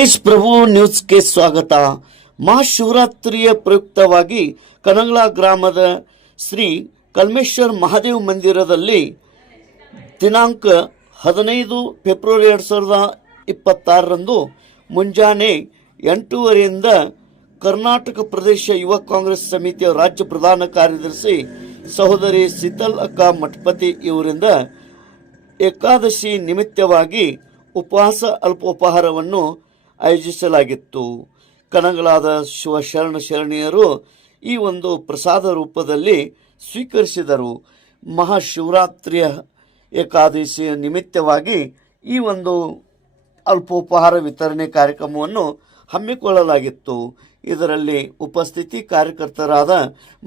ತೇಜ್ ಪ್ರಭು ನ್ಯೂಸ್ಗೆ ಸ್ವಾಗತ. ಮಹಾಶಿವರಾತ್ರಿಯ ಪ್ರಯುಕ್ತವಾಗಿ ಕನಗಳ ಗ್ರಾಮದ ಶ್ರೀ ಕಲ್ಮೇಶ್ವರ ಮಹಾದೇವ ಮಂದಿರದಲ್ಲಿ ದಿನಾಂಕ 15 ಫೆಬ್ರವರಿ 2026ರಂದು ಮುಂಜಾನೆ 8:30ರಿಂದ ಕರ್ನಾಟಕ ಪ್ರದೇಶ ಯುವ ಕಾಂಗ್ರೆಸ್ ಸಮಿತಿಯ ರಾಜ್ಯ ಪ್ರಧಾನ ಕಾರ್ಯದರ್ಶಿ ಸಹೋದರಿ ಶೀತಲ್ ಅಕ್ಕ ಮಠಪತಿ ಇವರಿಂದ ಏಕಾದಶಿ ನಿಮಿತ್ತವಾಗಿ ಉಪವಾಸ ಅಲ್ಪೋಪಹಾರವನ್ನು ಆಯೋಜಿಸಲಾಗಿತ್ತು. ಕಣಗಳಾದ ಶಿವಶರಣ ಶರಣೀಯರು ಈ ಒಂದು ಪ್ರಸಾದ ರೂಪದಲ್ಲಿ ಸ್ವೀಕರಿಸಿದರು. ಮಹಾಶಿವರಾತ್ರಿಯ ಏಕಾದಶಿಯ ನಿಮಿತ್ತವಾಗಿ ಈ ಒಂದು ಅಲ್ಪೋಪಹಾರ ವಿತರಣೆ ಕಾರ್ಯಕ್ರಮವನ್ನು ಹಮ್ಮಿಕೊಳ್ಳಲಾಗಿತ್ತು. ಇದರಲ್ಲಿ ಉಪಸ್ಥಿತಿ ಕಾರ್ಯಕರ್ತರಾದ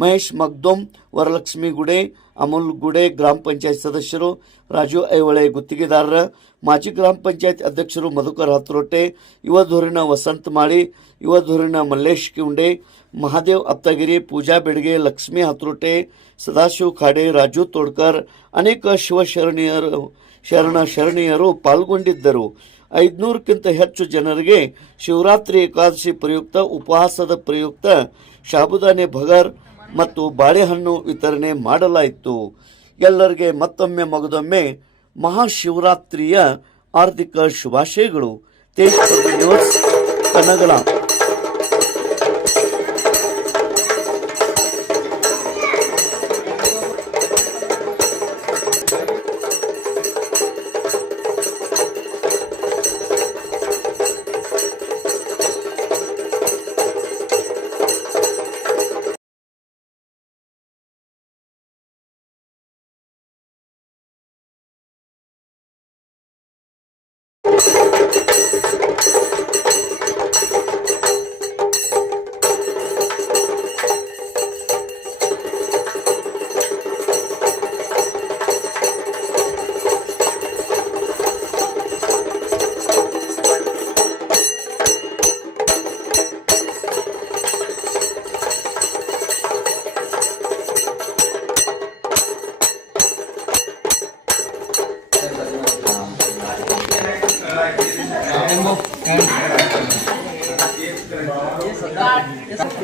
ಮಹೇಶ್ ಮಗ್ದೋಮ್, ವರಲಕ್ಷ್ಮಿ ಗುಡೆ, ಅಮೂಲ್ ಗುಡೆ, ಗ್ರಾಮ ಪಂಚಾಯತ್ ಸದಸ್ಯರು, ರಾಜು ಐಹೊಳೆ ಗುತ್ತಿಗೆದಾರರ, ಮಾಜಿ ಗ್ರಾಮ ಪಂಚಾಯತ್ ಅಧ್ಯಕ್ಷರು ಮಧುಕರ್ ಹತ್ರೊಟ್ಟೆ, ಯುವ ಧುರೀಣ ವಸಂತ ಮಾಳಿ, ಯುವ ಧುರೀಣ ಮಲ್ಲೇಶ್ ಕಿಂಡೆ, ಮಹಾದೇವ್ ಅಪ್ತಗಿರಿ, ಪೂಜಾ ಬೆಡಗೆ, ಲಕ್ಷ್ಮೀ ಹತ್ರೊಟ್ಟೆ, ಸದಾಶಿವ ಖಾಡೆ, ರಾಜು ತೋಡ್ಕರ್, ಅನೇಕ ಶರಣೀಯರು ಪಾಲ್ಗೊಂಡಿದ್ದರು. 500ಕ್ಕಿಂತ ಹೆಚ್ಚು ಜನರಿಗೆ ಶಿವರಾತ್ರಿ ಏಕಾದಶಿ ಪ್ರಯುಕ್ತ ಉಪವಾಸದ ಪ್ರಯುಕ್ತ ಸಾಬುದಾನೆ ಬಗರ್ ಮತ್ತು ಬಾಳೆಹಣ್ಣು ವಿತರಣೆ ಮಾಡಲಾಯಿತು. ಎಲ್ಲರಿಗೆ ಮತ್ತೊಮ್ಮೆ ಮಗದೊಮ್ಮೆ ಮಹಾಶಿವರಾತ್ರಿಯ ಆರ್ಥಿಕ ಶುಭಾಶಯಗಳು. ತೇಜ್ ನ್ಯೂಸ್ ಕನಗಲ.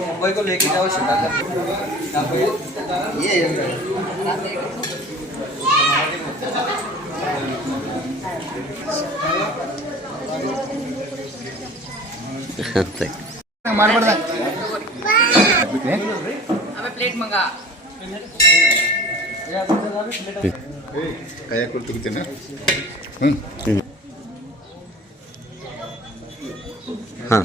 मुंबई को लेके जाओ ये प्लेट मंगा ಕೈಯಾಗ ಕೊಡ್ತಿರ್ತೇನೆ. ಹಾಂ